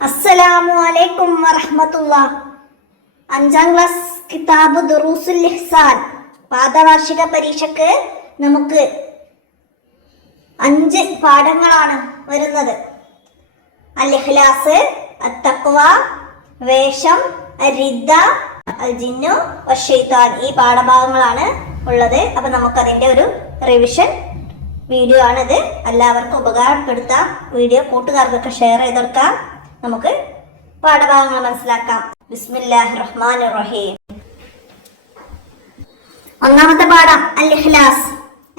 അസ്സലാമു അലൈക്കും വറഹ്മത്തുള്ളാഹ്. 5ാം ക്ലാസ് കിതാബ് ദുറൂസുൽ ഇഹ്സാൻ പാദവാർഷിക പരീക്ഷയ്ക്ക് നമുക്ക് 5 പാഠങ്ങളാണ് വരുന്നത്. അൽ ഇഖ്ലാസ്, അത്തഖ്വ, വേഷം, അരിദ്ദ, അൽ ജിന്നു വശൈത്താൻ. ഈ പാഠഭാഗങ്ങളാണ് ഉള്ളത്. അപ്പൊ നമുക്കതിന്റെ ഒരു റിവിഷൻ വീഡിയോ ആണിത്. എല്ലാവർക്കും ഉപകാരപ്പെടുത്താം. വീഡിയോ കൂട്ടുകാർക്കൊക്കെ ഷെയർ ചെയ്ത് കൊടുക്കാം. നമുക്ക് പാഠഭാഗങ്ങൾ മനസ്സിലാക്കാം. ബിസ്മില്ലാഹിർ റഹ്മാനിർ റഹീം. ഒന്നാമത്തെ പാഠം അൽ ഇഖ്ലാസ്.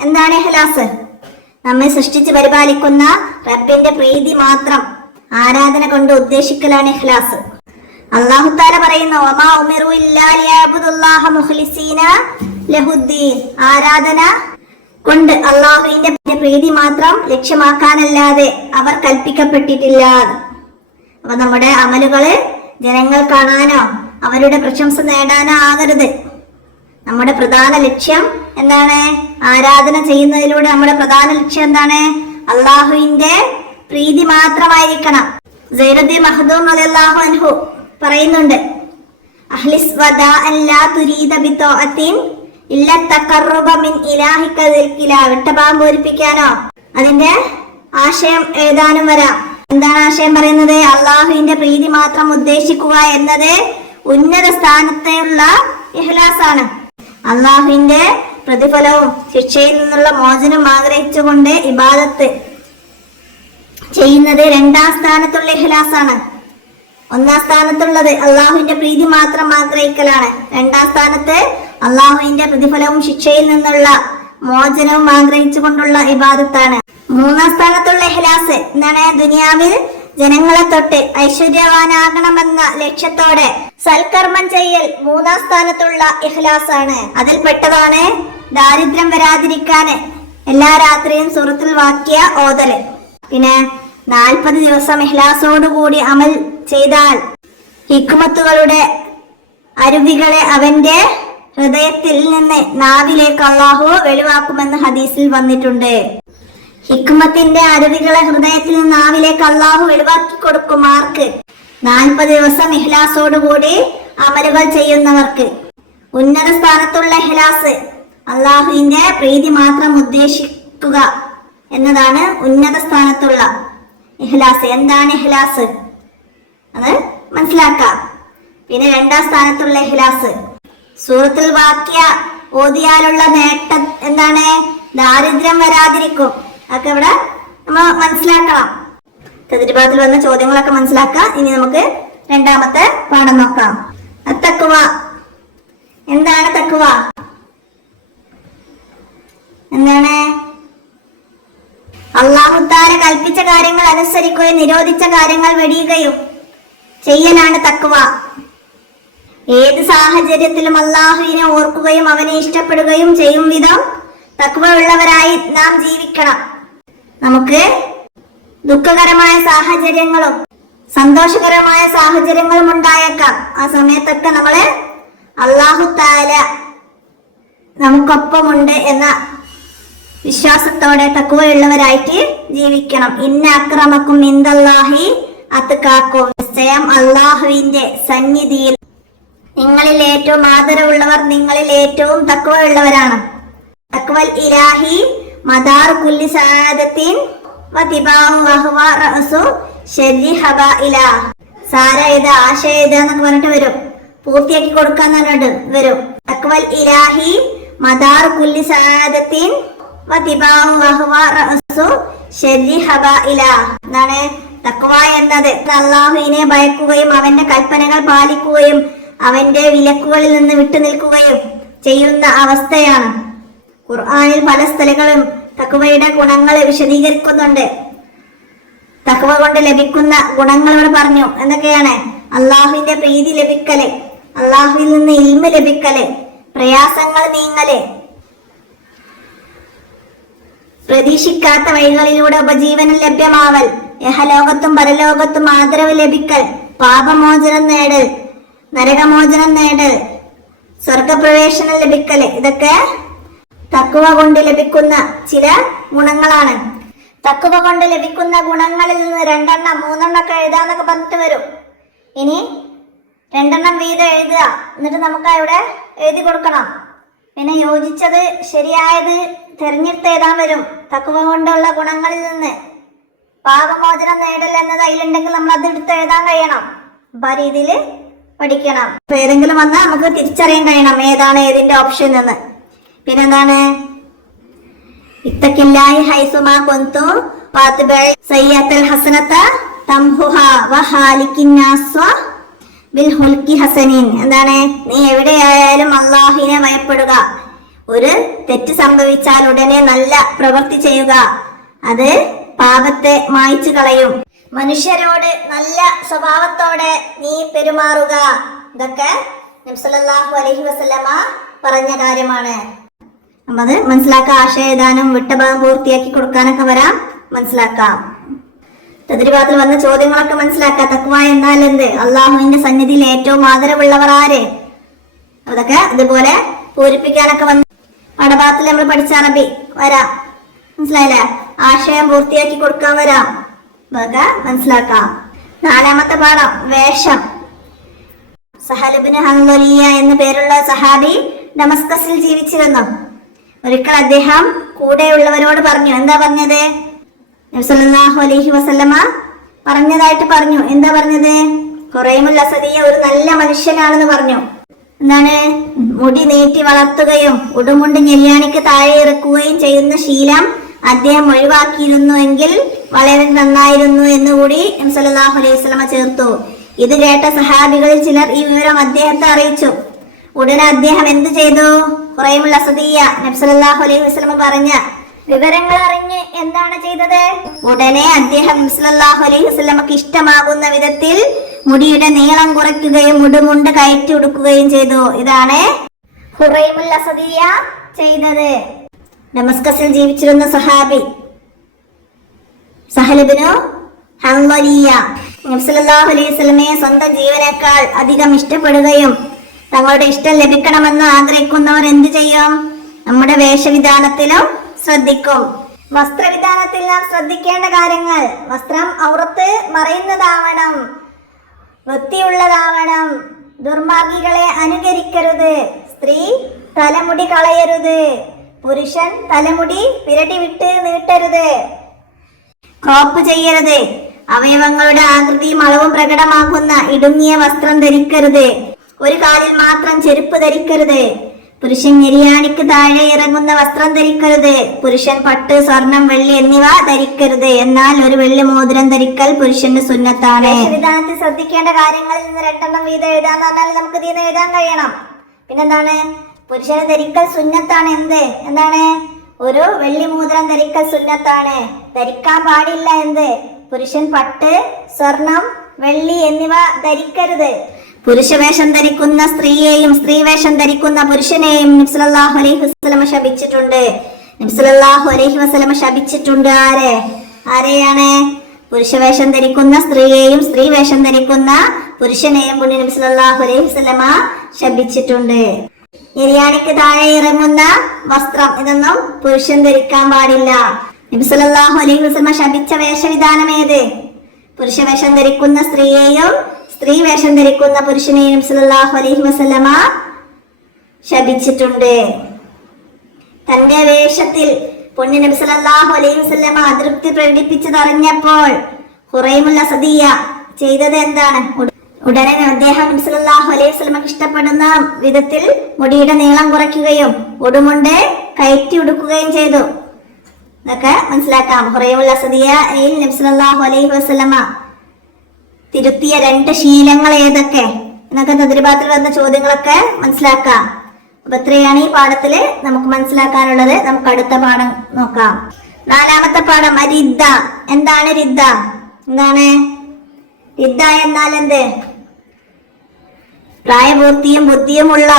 എന്താണ് ഇഖ്ലാസ്? നമ്മെ സൃഷ്ടിച്ച് പരിപാലിക്കുന്ന റബ്ബിന്റെ പ്രീതി മാത്രം ആരാധന കൊണ്ട് ഉദ്ദേശിക്കലാണ് ഇഖ്ലാസ്. അല്ലാഹു തആല പറയുന്നു, വമാ ഉമിറു ഇല്ലാ ലിയഅബ്ദുല്ലാഹ മുഖ്ലിസീന ലഹുദ്ദീൻ. ആരാധന കൊണ്ട് അല്ലാഹുവിന്റെ പ്രീതി മാത്രം ലക്ഷ്യമാക്കാനല്ലാതെ അവർ കൽപ്പിക്കപ്പെട്ടിട്ടില്ല. അപ്പൊ നമ്മുടെ അമലുകള് ജനങ്ങൾ കാണാനോ അവരുടെ പ്രശംസ നേടാനോ ആകരുത്. നമ്മുടെ പ്രധാന ലക്ഷ്യം എന്താണ്? ആരാധന ചെയ്യുന്നതിലൂടെ നമ്മുടെ പ്രധാന ലക്ഷ്യം എന്താണ്? അള്ളാഹുവിന്റെ പ്രീതി മാത്രമായിരിക്കണം. സൈനുദ്ദീൻ മഖ്ദൂം റളിയല്ലാഹു അൻഹു പറയുന്നുണ്ട്, അഖ്ലിസ് വദാഅൻ ലാ തുരീദ ബിതഅത്തിൻ ഇല്ല തഖർറുബ മിൻ ഇലാഹിക ദിൽകില. വിട്ടഭാഗം പൂരിപ്പിക്കാനോ അതിന്റെ ആശയം എഴുതാനും വരാം. എന്താണ് ആശയം പറയുന്നത്? അള്ളാഹുവിന്റെ പ്രീതി മാത്രം ഉദ്ദേശിക്കുക എന്നത് ഉന്നത സ്ഥാനത്തുള്ള ഇഖ്ലാസ് ആണ്. അള്ളാഹുവിന്റെ പ്രതിഫലവും ശിക്ഷയിൽ നിന്നുള്ള മോചനവും ആഗ്രഹിച്ചുകൊണ്ട് ഇബാദത്ത് ചെയ്യുന്നത് 2ാം സ്ഥാനത്തുള്ള ഇഖ്ലാസ് ആണ്. 1ാം സ്ഥാനത്തുള്ളത് അള്ളാഹുവിന്റെ പ്രീതി മാത്രം ആഗ്രഹിക്കലാണ്. 2ാം സ്ഥാനത്ത് അള്ളാഹുവിന്റെ പ്രതിഫലവും ശിക്ഷയിൽ നിന്നുള്ള മോചനവും ആഗ്രഹിച്ചുകൊണ്ടുള്ള ഇബാദത്താണ്. 3ാം സ്ഥാനത്തുള്ള ഇഖ്ലാസ് എന്താണ്? ദുനിയാവിൽ ജനങ്ങളെ തൊട്ട് ഐശ്വര്യവാനാകണമെന്ന ലക്ഷ്യത്തോടെ സൽക്കർമ്മം ചെയ്യൽ 3ാം സ്ഥാനത്തുള്ള ഇഖ്ലാസ് ആണ്. അതിൽപ്പെട്ടതാണ് ദാരിദ്ര്യം വരാതിരിക്കാന് എല്ലാ രാത്രിയും സൂറത്തുൽ വാഖിയ ഓതല്. പിന്നെ 40 ദിവസം ഇഖ്ലാസോടുകൂടി അമൽ ചെയ്താൽ ഹിക്മത്തുകളുടെ അരുവികളെ അവന്റെ ഹൃദയത്തിൽ നിന്ന് നാവിലേക്ക് അള്ളാഹു വെളിവാക്കുമെന്ന് ഹദീസിൽ വന്നിട്ടുണ്ട്. ഹിക്മത്തിന്റെ അരുവികളെ ഹൃദയത്തിൽ നിന്ന് നാവിലേക്ക് അള്ളാഹു വെളിവാക്കി കൊടുക്കും. ആർക്ക്? 40 ദിവസം ഇഖ്ലാസോടുകൂടി അമലുകൾ ചെയ്യുന്നവർക്ക്. ഉന്നത സ്ഥാനത്തുള്ള ഇഖ്ലാസ് അള്ളാഹുവിന്റെ പ്രീതി മാത്രം ഉദ്ദേശിക്കുക എന്നതാണ് ഉന്നത സ്ഥാനത്തുള്ള ഇഖ്ലാസ്. എന്താണ് ഇഖ്ലാസ്? അത് മനസ്സിലാക്കാം. പിന്നെ 2ാം സ്ഥാനത്തുള്ള ഇഖ്ലാസ് സൂറത്തുൽ വാഖിയ ഓതിയാലുള്ള നേട്ടം എന്താണ്? ദാരിദ്ര്യം വരാതിരിക്കും. അതൊക്കെ ഇവിടെ നമ്മൾ മനസ്സിലാക്കണം. തദ്രിബാത്തിൽ വന്ന ചോദ്യങ്ങളൊക്കെ മനസ്സിലാക്കാം. ഇനി നമുക്ക് 2ാമത്തെ പാഠം നോക്കാം. തഖ്വ. എന്താണ് തഖ്വ? എന്താണ്? അല്ലാഹു തആല കൽപ്പിച്ച കാര്യങ്ങൾ അനുസരിക്കുകയും നിരോധിച്ച കാര്യങ്ങൾ വെടിയുകയും ചെയ്യലാണ് തഖ്വ. ഏത് സാഹചര്യത്തിലും അല്ലാഹുവിനെ ഓർക്കുകയും അവനെ ഇഷ്ടപ്പെടുകയും ചെയ്യും വിധം തഖ്വ ഉള്ളവരായി നാം ജീവിക്കണം. നമുക്ക് ദുഃഖകരമായ സാഹചര്യങ്ങളും സന്തോഷകരമായ സാഹചര്യങ്ങളും ഉണ്ടായേക്കാം. ആ സമയത്തൊക്കെ നമ്മള് അല്ലാഹു തആല നമുക്കൊപ്പമുണ്ട് എന്ന വിശ്വാസത്തോടെ തഖ്വയുള്ളവരായിട്ട് ജീവിക്കണം. ഇന്ന അക്രമക്കും ഇൻദല്ലാഹി അത്ഖാക്കും. നിശ്ചയം അല്ലാഹുവിന്റെ സന്നിധിയിൽ നിങ്ങളിൽ ഏറ്റവും ആദരവുള്ളവർ നിങ്ങളിൽ ഏറ്റവും തഖ്വയുള്ളവരാണ്. തഖ്വൽ ഇലാഹി മദാർ കുല്ലി സഅദത്തിൻ വതിബാഉ വഹുവ റഅസു ശർരി ഹബാഇല. സാര ഇത് ആശയ ഇത് എന്നൊക്കെ പറഞ്ഞിട്ട് വരും. പൂർത്തിയാക്കി കൊടുക്കാൻ പറഞ്ഞിട്ട് വരും. തഖ്വൽ ഇലാഹി മദാർ കുല്ലി സഅദത്തിൻ വതിബാഉ വഹുവ റഅസു ശർരി ഹബാഇല. എന്താണ് തഖ്വ എന്നത്? അല്ലാഹുവിനെ ഭയക്കുകയും അവന്റെ കൽപ്പനകൾ പാലിക്കുകയും അവന്റെ വിലക്കുകളിൽ നിന്ന് വിട്ടുനിൽക്കുകയും ചെയ്യുന്ന അവസ്ഥയാണ്. ഖുർആനിൽ പല സ്ഥലങ്ങളും തഖ്വയുടെ ഗുണങ്ങൾ വിശദീകരിക്കുന്നുണ്ട്. തഖ്വ കൊണ്ട് ലഭിക്കുന്ന ഗുണങ്ങൾ ഇവിടെ പറഞ്ഞു. എന്തൊക്കെയാണ്? അള്ളാഹുവിന്റെ പ്രീതി ലഭിക്കല്, അള്ളാഹുവിൽ നിന്ന് ഇൽമ് ലഭിക്കല്, പ്രയാസങ്ങൾ നീങ്ങല്, പ്രതീക്ഷിക്കാത്ത വഴികളിലൂടെ ഉപജീവനം ലഭ്യമാവൽ, യഹലോകത്തും പരലോകത്തും ആദരവ് ലഭിക്കൽ, പാപമോചനം നേടൽ, നരകമോചനം നേടൽ, സ്വർഗപ്രവേശനം ലഭിക്കല്. ഇതൊക്കെ തഖ്വ കൊണ്ട് ലഭിക്കുന്ന ചില ഗുണങ്ങളാണ്. തഖ്വ കൊണ്ട് ലഭിക്കുന്ന ഗുണങ്ങളിൽ നിന്ന് 2 എണ്ണം 3 എണ്ണം ഒക്കെ എഴുതാന്നൊക്കെ പറഞ്ഞിട്ട് വരും. ഇനി 2 എണ്ണം വീതം എഴുതുക, എന്നിട്ട് നമുക്ക് അവിടെ എഴുതി കൊടുക്കണം. പിന്നെ യോജിച്ചത് ശരിയായത് തിരഞ്ഞെടുത്ത് എഴുതാൻ വരും. തഖ്വ കൊണ്ടുള്ള ഗുണങ്ങളിൽ നിന്ന് പാപമോചനം നേടൽ എന്നത് അതിലുണ്ടെങ്കിൽ നമ്മൾ അത് എടുത്ത് എഴുതാൻ കഴിയണം. അപ്പൊ ആ രീതിയിൽ പഠിക്കണം. അപ്പൊ ഏതെങ്കിലും വന്നാൽ നമുക്ക് തിരിച്ചറിയാൻ കഴിയണം ഏതാണ് ഏതിന്റെ ഓപ്ഷൻ എന്ന്. പിന്നെന്താണ്, ഇത്തഖില്ലാഹി ഹൈസുമാ കുന്തും വഅത്ബഇ സയ്യിഅത്തൽ ഹസനത തംഹുഹാ വഹാലിക്കിൻ നാസ ബിൽ ഹുൽക്കി ഹസനിൻ. എന്താണ്, നീ എവിടെയായാലും അല്ലാഹുവിനെ ഭയപ്പെടുക. ഒരു തെറ്റ് സംഭവിച്ചാൽ ഉടനെ നല്ല പ്രവൃത്തി ചെയ്യുക, അത് പാപത്തെ മായ്ച്ചു കളയും. മനുഷ്യരോട് നല്ല സ്വഭാവത്തോടെ നീ പെരുമാറുക. ഇതൊക്കെ നബി സല്ലല്ലാഹു അലൈഹി വസല്ലമ പറഞ്ഞ കാര്യമാണ്. അത് മനസ്സിലാക്കാം. ആശയം എഴുതാനും വിട്ടഭാഗം പൂർത്തിയാക്കി കൊടുക്കാനൊക്കെ വരാം, മനസ്സിലാക്കാം. തദ്രിബാത്തിൽ വന്ന ചോദ്യങ്ങളൊക്കെ മനസ്സിലാക്കാം. തഖ്വ എന്നാൽ എന്ത്? അള്ളാഹുവിന്റെ സന്നിധിയിൽ ഏറ്റവും ആദരവുള്ളവർ ആര്? അതൊക്കെ ഇതുപോലെ പൂരിപ്പിക്കാനൊക്കെ വന്ന പാഠഭാഗത്തിൽ നമ്മൾ പഠിച്ച അറബി വരാം. മനസ്സിലായില്ലേ? ആശയം പൂർത്തിയാക്കി കൊടുക്കാൻ വരാം, അതൊക്കെ മനസ്സിലാക്കാം. 4ാമത്തെ പാഠം വേഷം. സഹൽ ഇബ്നു ഹൻദലിയ എന്ന പേരുള്ള സഹാബി ഡമസ്കസിൽ ജീവിച്ചിരുന്നു. ഒരിക്കൽ അദ്ദേഹം കൂടെയുള്ളവരോട് പറഞ്ഞു. എന്താ പറഞ്ഞത്? നബി സല്ലല്ലാഹു അലൈഹി വസല്ലമ പറഞ്ഞതായിട്ട് പറഞ്ഞു. എന്താ പറഞ്ഞത്? ഖുറൈമുൽ അസദിയ ഒരു നല്ല മനുഷ്യനാണെന്ന് പറഞ്ഞു. എന്താണ്? മുടി നീട്ടി വളർത്തുകയും ഉടുമുണ്ട് ഞെരിയാണിക്ക് താഴെ ഇറക്കുകയും ചെയ്യുന്ന ശീലം അദ്ദേഹം ഒഴിവാക്കിയിരുന്നുവെങ്കിൽ വളരെ നന്നായിരുന്നു എന്നുകൂടി നബി സല്ലല്ലാഹു അലൈഹി വസല്ലമ ചേർത്തു. ഇത് കേട്ട സഹാബികളിൽ ചിലർ ഈ വിവരം അദ്ദേഹത്തെ അറിയിച്ചു. ഉടനെ അദ്ദേഹം എന്ത് ചെയ്തു? ഖുറൈമുൽ അസദിയ നബി സല്ലല്ലാഹു അലൈഹി വസല്ലമ പറഞ്ഞ വിവരങ്ങൾ അറിഞ്ഞ് എന്താണ് ചെയ്തത്? ഉടനെ അദ്ദേഹം നബി സല്ലല്ലാഹു അലൈഹി വസല്ലമക്ക് ഇഷ്ടമാകുന്ന വിധത്തിൽ മുടിയുടെ നീളം കുറയ്ക്കുകയും മുടുമുണ്ട് കയറ്റി ഉടുക്കുകയും ചെയ്തു. ഇതാണ് ഖുറൈമുൽ അസദിയ ചെയ്തത്. ഡമസ്കസിൽ ജീവിച്ചിരുന്ന സഹാബി സഹൽ ഇബ്നു ഹൻദലിയ നബി സല്ലല്ലാഹു അലൈഹി വസല്ലമയെ സ്വന്തം ജീവനേക്കാൾ അധികം ഇഷ്ടപ്പെടുകയും തങ്ങളുടെ ഇഷ്ടം ലഭിക്കണമെന്ന് ആഗ്രഹിക്കുന്നവർ എന്ത് ചെയ്യും? നമ്മുടെ വേഷവിധാനത്തിലും ശ്രദ്ധിക്കും. വസ്ത്രവിധാനത്തിൽ നാം ശ്രദ്ധിക്കേണ്ട കാര്യങ്ങൾ: വസ്ത്രം ഔറത്ത് മറയുന്നതാവണം, വൃത്തിയുള്ളതാവണം, ദുർമാർഗികളെ അനുകരിക്കരുത്, സ്ത്രീ തലമുടി കളയരുത്, പുരുഷൻ തലമുടി പിരടി വിട്ട് നീട്ടരുത്, ക്രോപ്പ് ചെയ്യരുത്, അവയവങ്ങളുടെ ആകൃതിയും അളവും പ്രകടമാക്കുന്ന ഇടുങ്ങിയ വസ്ത്രം ധരിക്കരുത്, ഒരു കാലിൽ മാത്രം ചെരുപ്പ് ധരിക്കരുത്, പുരുഷൻ ഞെരിയാണിക്ക് താഴെ ഇറങ്ങുന്ന വസ്ത്രം ധരിക്കരുത്, പുരുഷൻ പട്ട്, സ്വർണം, വെള്ളി എന്നിവ ധരിക്കരുത്. എന്നാൽ ഒരു വെള്ളി മോതിരം ധരിക്കൽ പുരുഷന്റെ സുന്നത്താണ്. വേഷവിധാനത്തിൽ ശ്രദ്ധിക്കേണ്ട കാര്യങ്ങളിൽ നിന്ന് 2 എണ്ണം വീതം എഴുതാന്ന് പറഞ്ഞാൽ നമുക്ക് ഇതിന് എഴുതാൻ കഴിയണം. പിന്നെന്താണ്? പുരുഷന് ധരിക്കൽ സുന്നത്താണ്. എന്താണ്? ഒരു വെള്ളി മോതിരം ധരിക്കൽ സുന്നത്താണ്. ധരിക്കാൻ പാടില്ല എന്ത്? പുരുഷൻ പട്ട്, സ്വർണം, വെള്ളി എന്നിവ ധരിക്കരുത്. പുരുഷവേഷം ധരിക്കുന്ന സ്ത്രീയെയും സ്ത്രീവേഷം ധരിക്കുന്ന പുരുഷനെയും നബി സല്ലല്ലാഹു അലൈഹി വസല്ലമ ശപിച്ചിട്ടുണ്ട്. നബി സല്ലല്ലാഹു അലൈഹി വസല്ലമ ശപിച്ചിട്ടുണ്ട്. ആരെയാണ്? പുരുഷവേഷം ധരിക്കുന്ന സ്ത്രീയെയും സ്ത്രീവേഷം ധരിക്കുന്ന പുരുഷനെയും കൊണ്ട് നബി സല്ലല്ലാഹു അലൈഹി വസല്ലമ ശപിച്ചിട്ടുണ്ട്. ഞെരിയാണിക്ക് താഴെ ഇറങ്ങുന്ന വസ്ത്രം ഇതൊന്നും പുരുഷൻ ധരിക്കാൻ പാടില്ല. നബി സല്ലല്ലാഹു അലൈഹി വസല്ലമ ശപിച്ച വേഷവിധാനം ഏത്? പുരുഷവേഷം ധരിക്കുന്ന സ്ത്രീയെയും സ്ത്രീ വേഷം ധരിക്കുന്ന പുരുഷനെയും നബി സല്ലല്ലാഹു അലൈഹി വസല്ലമ ശപിച്ചിട്ടുണ്ട്. തന്റെ വേഷത്തിൽ പൊന്നു നബി സല്ലല്ലാഹു അലൈഹി വസല്ലമ അതൃപ്തി പ്രകടിപ്പിച്ചതറിഞ്ഞപ്പോൾ ഖുറൈമുൽ അസദിയ ചെയ്തത് എന്താണ്? ഉടനെ അദ്ദേഹം നബി സല്ലല്ലാഹു അലൈഹി വസല്ലമക്ക് ഇഷ്ടപ്പെടുന്ന വിധത്തിൽ മുടിയുടെ നീളം കുറയ്ക്കുകയും ഉടുമുണ്ട് കയറ്റി ഉടുക്കുകയും ചെയ്തു. ഇതൊക്കെ മനസ്സിലാക്കാം. ഖുറൈമുൽ അസദിയയിൽ നബി സല്ലല്ലാഹു അലൈഹി വസല്ലമ തിരുത്തിയ 2 ശീലങ്ങൾ ഏതൊക്കെ എന്നൊക്കെ തദ്രിബാത്തിൽ വന്ന ചോദ്യങ്ങളൊക്കെ മനസ്സിലാക്കാം. അപ്പൊ ഇത്രയാണ് ഈ പാഠത്തില് നമുക്ക് മനസ്സിലാക്കാനുള്ളത്. നമുക്ക് അടുത്ത പാഠം നോക്കാം. 4ാമത്തെ പാഠം റിദ്ദ. എന്താണ് റിദ്ദ? റിദ്ദ എന്നാൽ എന്ത്? പ്രായപൂർത്തിയും ബുദ്ധിയുമുള്ള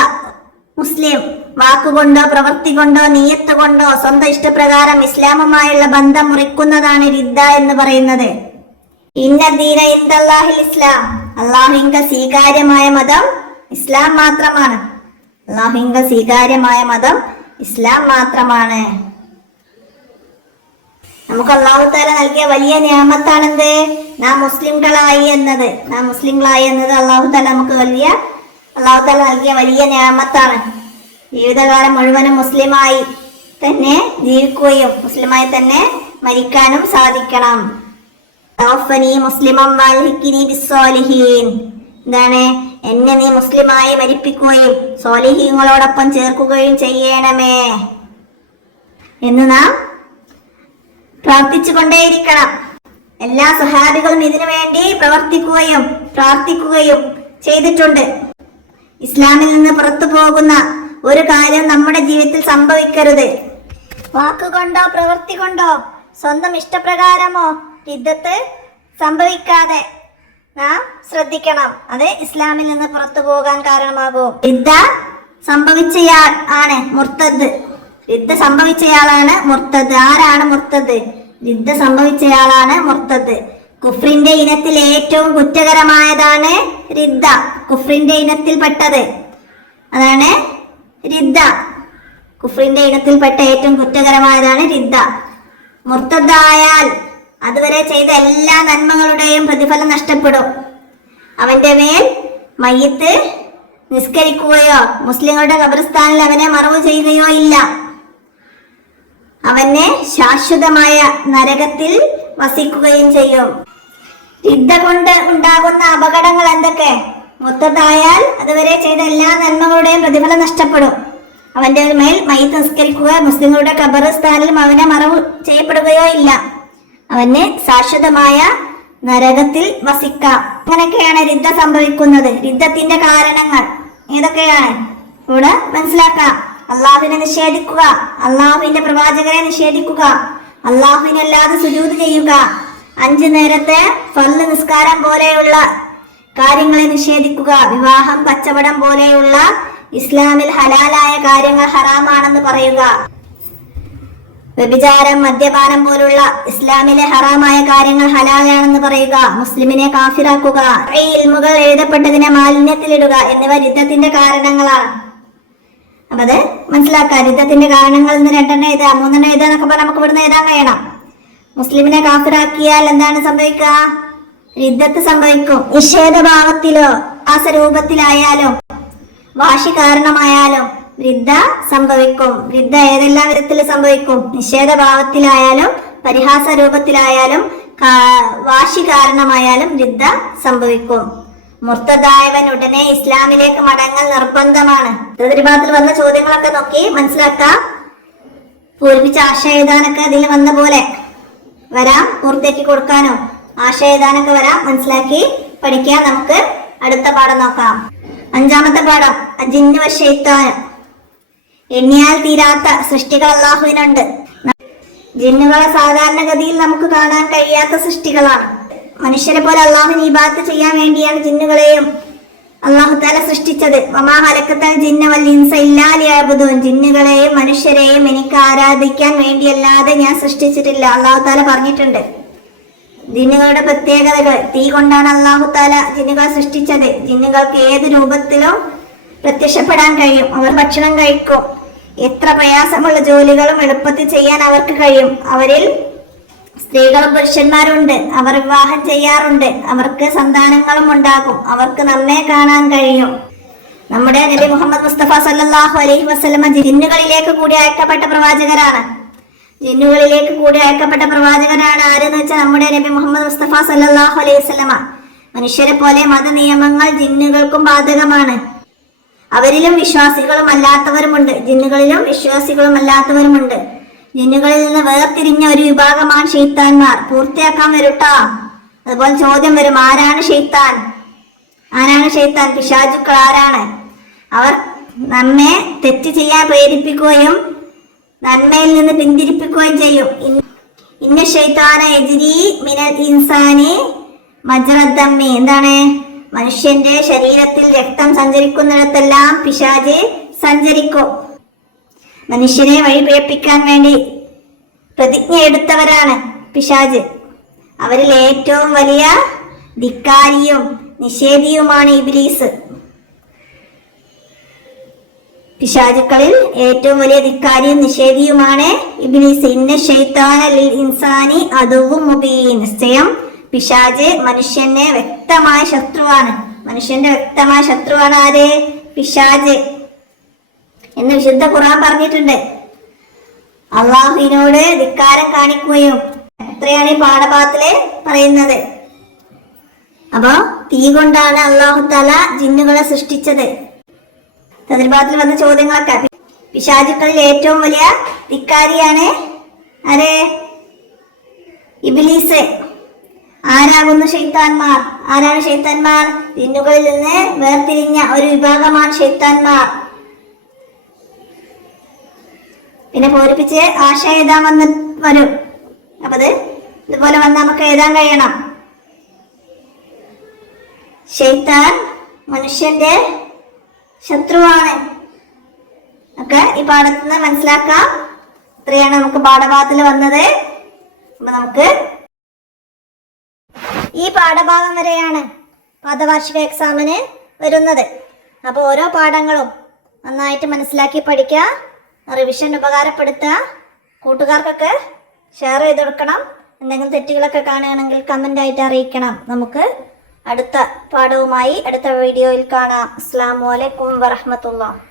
മുസ്ലിം വാക്കുകൊണ്ടോ പ്രവൃത്തി കൊണ്ടോ നീയത്ത് കൊണ്ടോ സ്വന്തം ഇഷ്ടപ്രകാരം ഇസ്ലാമുമായുള്ള ബന്ധം മുറിക്കുന്നതാണ് റിദ്ദ എന്ന് പറയുന്നത്. ഇന്ന ദീന ഇൻദല്ലാഹിൽ ഇസ്ലാം. അല്ലാഹുവിന്റെ സ്വീകാര്യമായ മതം ഇസ്ലാം മാത്രമാണ്. അല്ലാഹുവിന്റെ സ്വീകാര്യമായ മതം ഇസ്ലാം മാത്രമാണ്. നമുക്ക് അല്ലാഹു തആല നൽകിയ വലിയ നിഅമത്താണെന്ത്? നാം മുസ്ലിംകളായി എന്നത്. അല്ലാഹു തആല നൽകിയ വലിയ നിഅമത്താണ്. ജീവിതകാലം മുഴുവനും മുസ്ലിമായി തന്നെ ജീവിക്കുകയും മുസ്ലിമായി തന്നെ മരിക്കാനും സാധിക്കണം. എന്താണ്? എന്നെ നീ മുസ്ലിമായി മരിപ്പിക്കുകയും സ്വാലിഹീങ്ങളോടൊപ്പം ചേർക്കുകയും ചെയ്യണമേ എന്ന് നാം പ്രാർത്ഥിച്ചു കൊണ്ടേയിരിക്കണം. എല്ലാ സ്വഹാബികളും ഇതിനു വേണ്ടി പ്രവർത്തിക്കുകയും പ്രാർത്ഥിക്കുകയും ചെയ്തിട്ടുണ്ട്. ഇസ്ലാമിൽ നിന്ന് പുറത്തു പോകുന്ന ഒരു കാര്യം നമ്മുടെ ജീവിതത്തിൽ സംഭവിക്കരുത്. വാക്കുകൊണ്ടോ പ്രവൃത്തി കൊണ്ടോ സ്വന്തം ഇഷ്ടപ്രകാരമോ റിദ്ദത്ത് സംഭവിക്കാതെ നാം ശ്രദ്ധിക്കണം. അത് ഇസ്ലാമിൽ നിന്ന് പുറത്തു പോകാൻ കാരണമാകും. റിദ്ദ സംഭവിച്ചയാൾ ആണ് മുർത്തദ്. ആരാണ് മുർത്തദ്? റിദ്ദ സംഭവിച്ചയാളാണ് മുർത്തദ്. കുഫ്രിന്റെ ഇനത്തിൽ ഏറ്റവും കുറ്റകരമായതാണ് റിദ്ദ. കുഫ്രിന്റെ ഇനത്തിൽപ്പെട്ടത് അതാണ് റിദ്ദ. കുഫ്രിന്റെ ഇനത്തിൽപ്പെട്ട ഏറ്റവും കുറ്റകരമായതാണ് റിദ്ദ. മുർത്തദായാൽ അതുവരെ ചെയ്ത എല്ലാ നന്മകളുടെയും പ്രതിഫലം നഷ്ടപ്പെടും. അവന്റെ മേൽ മയ്യിത്ത് നിസ്കരിക്കുകയോ മുസ്ലിങ്ങളുടെ ഖബർസ്ഥാനിൽ അവനെ മറവ് ചെയ്യുകയോ ഇല്ല. അവനെ ശാശ്വതമായ നരകത്തിൽ വസിക്കുകയും ചെയ്യും. റിദ്ദ കൊണ്ട് ഉണ്ടാകുന്ന അപകടങ്ങൾ എന്തൊക്കെ? മുർത്തദായാൽ അതുവരെ ചെയ്ത എല്ലാ നന്മകളുടെയും പ്രതിഫലം നഷ്ടപ്പെടും. അവന്റെ മേൽ മയ്യിത്ത് നിസ്കരിക്കുക മുസ്ലിങ്ങളുടെ ഖബർസ്ഥാനിലും അവനെ മറവ് ചെയ്യപ്പെടുകയോ ഇല്ല. അവന് ശാശ്വതമായ നരകത്തിൽ വസിക്കാം. അങ്ങനെയൊക്കെയാണ് റിദ്ദ സംഭവിക്കുന്നത്. റിദ്ദത്തിന്റെ കാരണങ്ങൾ ഏതൊക്കെയാണ് ഇവിടെ മനസ്സിലാക്കാം. അള്ളാഹുവിനെ നിഷേധിക്കുക, അള്ളാഹുവിന്റെ പ്രവാചകരെ നിഷേധിക്കുക, അള്ളാഹുവിനല്ലാതെ സുജൂദ് ചെയ്യുക, 5 നേരത്തെ ഫർള് നിസ്കാരം പോലെയുള്ള കാര്യങ്ങളെ നിഷേധിക്കുക, വിവാഹം, കച്ചവടം പോലെയുള്ള ഇസ്ലാമിൽ ഹലാലായ കാര്യങ്ങൾ ഹറാമാണെന്ന് പറയുക, വ്യഭിചാരം, മദ്യപാനം പോലുള്ള ഇസ്ലാമിലെ ഹറാമായ കാര്യങ്ങൾ ഹലാലാണെന്ന് പറയുക, മുസ്ലിമിനെ കാഫിറാക്കുക, ഈ ഇൽമുകൾ എഴുതപ്പെട്ടതിനെ മാലിന്യത്തിലിടുക എന്നിവ റിദ്ദത്തിന്റെ കാരണങ്ങളാണ്. അപ്പൊ അത് മനസ്സിലാക്കാം. റിദ്ദത്തിന്റെ കാരണങ്ങൾ ഇന്ന് 2 എഴുതാ 3 എഴുതാ എന്നൊക്കെ പറഞ്ഞാൽ നമുക്ക് ഇവിടുന്ന് എഴുതാൻ കഴിയണം. മുസ്ലിമിനെ കാഫിറാക്കിയാൽ എന്താണ് സംഭവിക്കുക? റിദ്ദത്ത് സംഭവിക്കും. നിഷേധഭാവത്തിലോ അസ്വരൂപത്തിലായാലും വാശി കാരണമായാലും റിദ്ദ സംഭവിക്കും. റിദ്ദ ഏതെല്ലാം വിധത്തിൽ സംഭവിക്കും? നിഷേധഭാവത്തിലായാലും പരിഹാസ രൂപത്തിലായാലും വാശി കാരണമായാലും റിദ്ദ സംഭവിക്കും. മുർത്തദായവൻ ഉടനെ ഇസ്ലാമിലേക്ക് മടങ്ങൽ നിർബന്ധമാണ്. ഭാഗത്തിൽ വന്ന ചോദ്യങ്ങളൊക്കെ നോക്കി മനസ്സിലാക്കാം. പൂരിപ്പിച്ച ആശയം എഴുതാനൊക്കെ അതിൽ വന്ന പോലെ വരാം. പൂർത്തിയാക്കി കൊടുക്കാനോ ആശയം എഴുതാനൊക്കെ വരാം. മനസ്സിലാക്കി പഠിക്കാൻ. നമുക്ക് അടുത്ത പാഠം നോക്കാം. 5ാമത്തെ പാഠം ജിന്ന് വശൈത്താൻ. എണ്ണിയാൽ തീരാത്ത സൃഷ്ടികൾ അള്ളാഹുവിനുണ്ട്. ജിന്നുകളെ സാധാരണഗതിയിൽ നമുക്ക് കാണാൻ കഴിയാത്ത സൃഷ്ടികളാണ്. മനുഷ്യരെ പോലെ അള്ളാഹുവിന് ഇബാദത്ത് ചെയ്യാൻ വേണ്ടിയാണ് ജിന്നുകളെയും അള്ളാഹു തആല സൃഷ്ടിച്ചത്. വമാ ഖലഖതൽ ജിന്ന വൽ ഇൻസ ഇല്ലാ ലിയഅ്ബുദൂൻ. ജിന്നുകളെയും മനുഷ്യരെയും എനിക്ക് ആരാധിക്കാൻ വേണ്ടിയല്ലാതെ ഞാൻ സൃഷ്ടിച്ചിട്ടില്ല. അള്ളാഹു തആല പറഞ്ഞിട്ടുണ്ട്. ജിന്നുകളുടെ പ്രത്യേകതകൾ. തീ കൊണ്ടാണ് അള്ളാഹു തആല ജിന്നുകളെ സൃഷ്ടിച്ചത്. ജിന്നുകൾക്ക് ഏത് രൂപത്തിലും പ്രത്യക്ഷപ്പെടാൻ കഴിയും. അവർ ഭക്ഷണം കഴിക്കും. എത്ര പ്രയാസമുള്ള ജോലികളും എളുപ്പത്തിൽ ചെയ്യാൻ അവർക്ക് കഴിയും. അവരിൽ സ്ത്രീകളും പുരുഷന്മാരുണ്ട്. അവർ വിവാഹം ചെയ്യാറുണ്ട്. അവർക്ക് സന്താനങ്ങളും ഉണ്ടാകും. അവർക്ക് നമ്മെ കാണാൻ കഴിയും. നമ്മുടെ നബി മുഹമ്മദ് മുസ്തഫ സല്ലല്ലാഹു അലൈഹി വസല്ലമ ജിന്നുകളിലേക്ക് കൂടി അയക്കപ്പെട്ട പ്രവാചകരാണ്. ആരെന്ന് വെച്ചാൽ നമ്മുടെ നബി മുഹമ്മദ് മുസ്തഫ സല്ലല്ലാഹു അലൈഹി വസല്ലമ. മനുഷ്യരെ പോലെ മത നിയമങ്ങൾ ജിന്നുകൾക്കും ബാധകമാണ്. അവരിലും വിശ്വാസികളും അല്ലാത്തവരുമുണ്ട്. ജിന്നുകളിലും വിശ്വാസികളും അല്ലാത്തവരുമുണ്ട്. ജിന്നുകളിൽ നിന്ന് വേർതിരിഞ്ഞ ഒരു വിഭാഗമാണ് ശൈത്താന്മാർ. പൂർത്തിയാക്കാൻ വരൂട്ടാ. അതുപോലെ ചോദ്യം വരും, ആരാണ് ശൈത്താൻ? പിശാചുക്കൾ ആരാണ്? അവർ നമ്മെ തെറ്റ് ചെയ്യാൻ പ്രേരിപ്പിക്കുകയും നന്മയിൽ നിന്ന് പിന്തിരിപ്പിക്കുകയും ചെയ്യും. ഇന്ന ശൈത്താന യജ്രി മിനൽ ഇൻസാനി മജ്റദ്ദമ്മി. എന്താണ്? മനുഷ്യന്റെ ശരീരത്തിൽ രക്തം സഞ്ചരിക്കുന്നിടത്തെല്ലാം പിശാച് സഞ്ചരിക്കും. മനുഷ്യനെ വഴിപിഴപ്പിക്കാൻ വേണ്ടി പ്രതിജ്ഞ എടുത്തവരാണ് പിശാച്. അവരിൽ ഏറ്റവും വലിയ ധിക്കാരിയും നിഷേധിയുമാണ് ഇബ്ലീസ്. പിശാചുക്കളിൽ ഏറ്റവും വലിയ ധിക്കാരിയും നിഷേധിയുമാണ് ഇബ്ലീസ്. ഇന്ന ശൈത്താന ലിൽ ഇൻസാനി അദുവ്വും മുബീൻ. നിശ്ചയം പിശാച് മനുഷ്യന്റെ വ്യക്തമായ ശത്രുവാണ്. മനുഷ്യന്റെ വ്യക്തമായ ശത്രുവാണ് ആര്? പിശാച് എന്ന് വിശുദ്ധ ഖുർആൻ പറഞ്ഞിട്ടുണ്ട്. അള്ളാഹുവിനോട് ധിക്കാരം കാണിക്കുകയും എത്രയാണ് ഈ പാഠഭാഗത്തില് പറയുന്നത്. അപ്പൊ തീ കൊണ്ടാണ് അള്ളാഹു തആല ജിന്നുകളെ സൃഷ്ടിച്ചത്. തദ്രിബാത്തിൽ വന്ന ചോദ്യങ്ങളൊക്കെ പിശാചുക്കളിൽ ഏറ്റവും വലിയ ധിക്കാരിയാണ് ആര്? ഇബ്ലീസ്. ആരാകുന്നു ശൈത്താന്മാർ? ആരാണ് ശൈത്താന്മാർ? ജിന്നുകളിൽ നിന്ന് വേർതിരിഞ്ഞ ഒരു വിഭാഗമാണ് ശൈത്താന്മാർ. പിന്നെ പൂരിപ്പിച്ച് ആശ എഴുതാൻ വരും. അപ്പൊ ഇതുപോലെ വന്ന് നമുക്ക് എഴുതാൻ കഴിയണം. ശൈത്താൻ മനുഷ്യന്റെ ശത്രുവാണ് ഒക്കെ ഈ പാഠത്തിൽ നിന്ന് മനസ്സിലാക്കാം. ഇത്രയാണ് നമുക്ക് പാഠഭാഗത്തിൽ വന്നത്. അപ്പൊ നമുക്ക് ഈ പാഠഭാഗം വരെയാണ് പാദവാർഷിക എക്സാമിന് വരുന്നത്. അപ്പോൾ ഓരോ പാഠങ്ങളും നന്നായിട്ട് മനസ്സിലാക്കി പഠിക്കുക, റിവിഷൻ ഉപകാരപ്പെടുത്തുക, കൂട്ടുകാർക്കൊക്കെ ഷെയർ ചെയ്ത് കൊടുക്കണം. എന്തെങ്കിലും തെറ്റുകളൊക്കെ കാണുകയാണെങ്കിൽ കമൻ്റ് ആയിട്ട് അറിയിക്കണം. നമുക്ക് അടുത്ത പാഠവുമായി അടുത്ത വീഡിയോയിൽ കാണാം. അസ്സലാമു അലൈക്കും വറഹ്മത്തുള്ളാഹി.